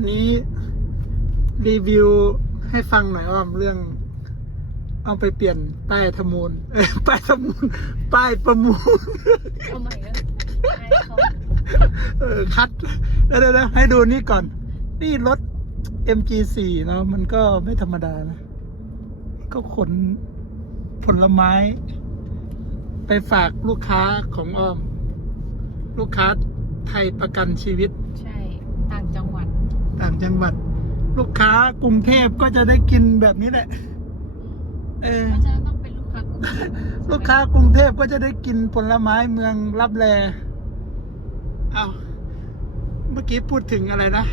วันนี้รีวิวให้ฟังหน่อยอ้อมเรื่อง เอาไปเปลี่ยนป้ายทะมูลเอ้ยป้ายทะมูลป้ายประมูล เอาใหม่ก็ให้เขาเออคัดเดี๋ยวเดี๋ยวเดี๋ยวให้ดูนี่ก่อน นี่รถ MG4 เนาะมันก็ไม่ธรรมดานะ ก็ขนผลไม้ ไปฝากลูกค้าของอ้อม ลูกค้าไทยประกันชีวิต ใช่ต่างจังหวัด ต่างจังหวัด ลูกค้ากรุงเทพก็จะได้กินแบบนี้แหละ เออ เพราะฉะนั้นต้องเป็นลูกค้ากรุงเทพลูกค้ากรุงเทพก็จะได้กินผลไม้เมืองรับแลเอาเมื่อกี้พูดถึงอะไรนะ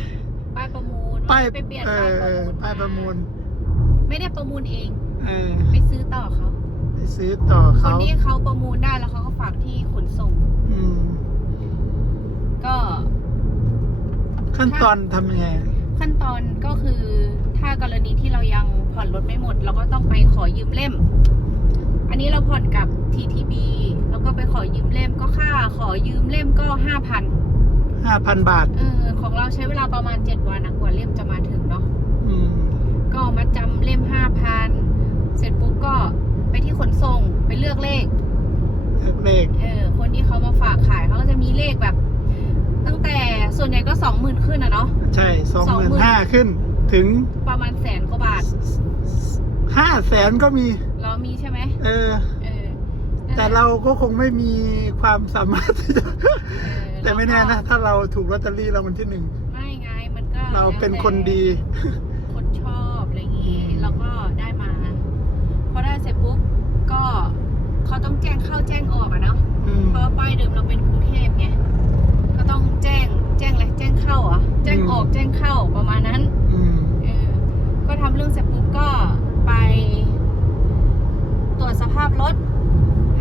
ป้ายประมูลป้ายไปเปลี่ยนเอป้ายอประมูลป้ายประมูล ไม่ได้ประมูลเอง เออ ไปซื้อต่อเขาไปซื้อต่อคเขานที่เขาประมูลได้แล้วเขาก็ฝากที่ขนส่ง อืม ก็ ขั้นตอนทำยังไง ขั้นตอนก็คือถ้ากรณีที่เรายังผ่อนรถไม่หมด เราก็ต้องไปขอยืมเล่ม อันนี้เราผ่อนกับ TTB แล้วก็ไปขอยืมเล่มก็ค่า ขอยืมเล่มก็ห้าพันห้าพันบาท เออของเราใช้เวลาประมาณ7วันนะกว่าเล่มจะมาถึงเนาะ อืม ก็มาจำเล่มห้าพันเสร็จปุ๊บก็ไปที่ขนส่งไปเลือกเลข เลือกเลข เออคนที่เขามาฝากขายเขาก็จะมีเลขแบบ ตั้งแต่ ส่วนใหญ่ก็สองหมื่นขึ้นอะเนาะ ใช่สองหมื่น20,000ห้าขึ้น ถึงประมาณแสนกว่าบาทห้าแสนก็มี เรามีใช่ไหมเออเออนั่นแหละแต่เราก็คงไม่มีความสามารถที่จะเออแต่ไม่แน่นะ ถ้าเราถูกลอตเตอรี่รางวัลที่หนึ่งไม่ไงมันก็ เราเป็นคนดี คนชอบอะไรอย่างงี้อืมเราก็ได้มาพอได้เสร็จปุ๊บก็เขาต้องแจ้งเข้าแจ้งออกอะเนาะ อืม เพราะว่าป้ายเดิมเราเป็นกรุงเทพไง ก็ต้องแจ้ง แจ้งอะไร แจ้งเข้าเหรอะ แจ้งออก แจ้งเข้าประมาณนั้น อืม เออ ก็ทำเรื่องเสร็จปุ๊บก็ไป ตรวจสภาพรถ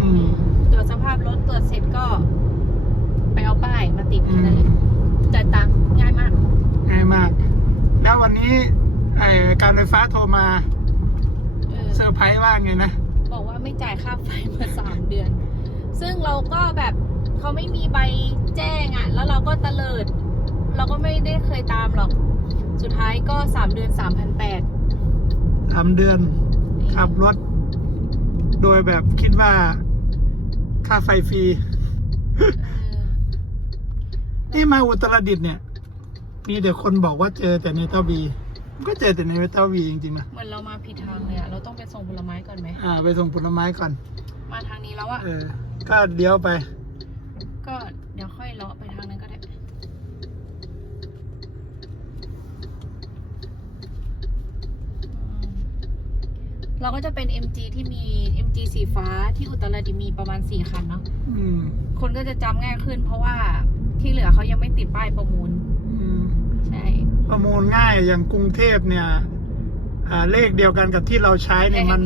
อืม ตรวจสภา พรถตรวจเสร็จก็ไปเอาป้ายมาติดอืแค่นั้นมเลยจ่ายตังค์ง่ายมาก ง่ายมาก แล้ววันนี้ไอ้การไฟฟ้าโทรมาเออเซอร์ไพรส์ว่าไงนะ บอกว่าไม่จ่ายค่าไฟมาสามเดือน ซึ่งเราก็แบบเขาไม่มีใบแจ้งอะ่ะ แล้วเราก็ตะเลิด เราก็ไม่ได้เคยตามหรอก สุดท้ายก็สามเดือนสามพันแปดสามเดือนขับรถ โดยแบบคิดว่าค่าไฟฟรี นี่มาอุตรดิตถ์เนี่ย มีแต่คนบอกว่าเจอแต่ในเต้าบี ก็เจอแต่ในเต้าบีจริงๆนะเหมือนเรามาผิดทางเลยอะเราต้องไปส่งผลไม้ก่อนไหม อ่า ไปส่งผลไม้ก่อน มาทางนี้แล้วอะเออ ก็เลี้ยวไป ก็เดี๋ยวค่อยเลาะไปทางนั้นก็ได้อืม เราก็จะเป็น MG ที่มี MG สีฟ้าที่อุตรดิตถ์มีประมาณสี่คันเนาะอืมคนก็จะจำง่ายขึ้น เพราะว่าที่เหลือเขายังไม่ติดป้ายประมูล อืม ใช่ ประมูลง่ายอย่างกรุงเทพเนี่ยอ่าเลขเดียวกันกับที่เราใช้เนี่ยมัน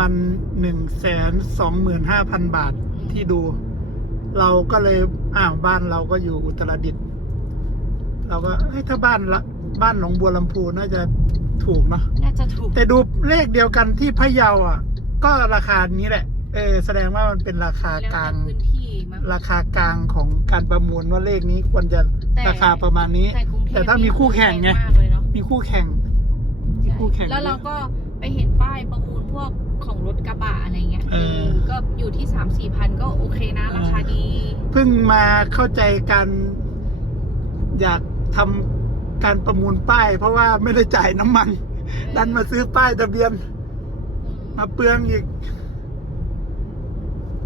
มันหนึ่งแสนสองหมื่นห้าพันบาทที่ดู เราก็เลยอ้าวบ้านเราก็อยู่อุตรดิตถ์เราก็เฮ้ยถ้าบ้านละบ้านหนองบัวลำพูน่าจะ ถูกเนาะน่าจะถูก แต่ดูเลขเดียวกันที่พะเยาอะ ก็ราคานี้แหละ เออ แสดงว่ามันเป็นราคาแล้วกลางแต่พื้นที่มั้งราคากลางของการประมูลว่าเลขนี้ควรจะแต่ราคาประมาณนี้ แต่กรุงเทพแต่ถ้ามีคู่แข่งไงแพมากเลยเนาะมีคู่แข่งมีคู่แข่ง แล้วเราก็ไปเห็นป้ายประมูลพวกของรถกระบะอะไรเงี้ยเออก็อยู่ที่สามสี่พันก็โอเคนะ ราคาดี เพิ่งมาเข้าใจกันอยากทำ การประมูลป้าย เพราะว่าไม่ได้จ่ายน้ำมัน ดันมาซื้อป้ายทะเบียน มาเปลืองอีก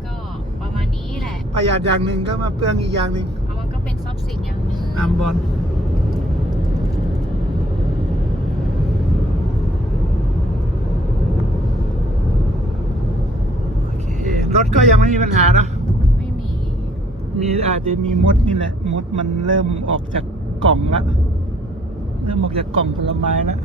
ก็ประมาณนี้แหละ ประหยัดอย่างหนึ่งก็มาเปลืองอีกอย่างหนึ่งเอามันก็เป็นทรัพย์สินอย่างหนึ่งอามบอลโอเครถก็ยังไม่มีปัญหาเนอะไม่มี มีอาจจะมีมดนี่แหละ มดมันเริ่มออกจากกล่องละ เริ่มออกจากกล่องผลไม้ละ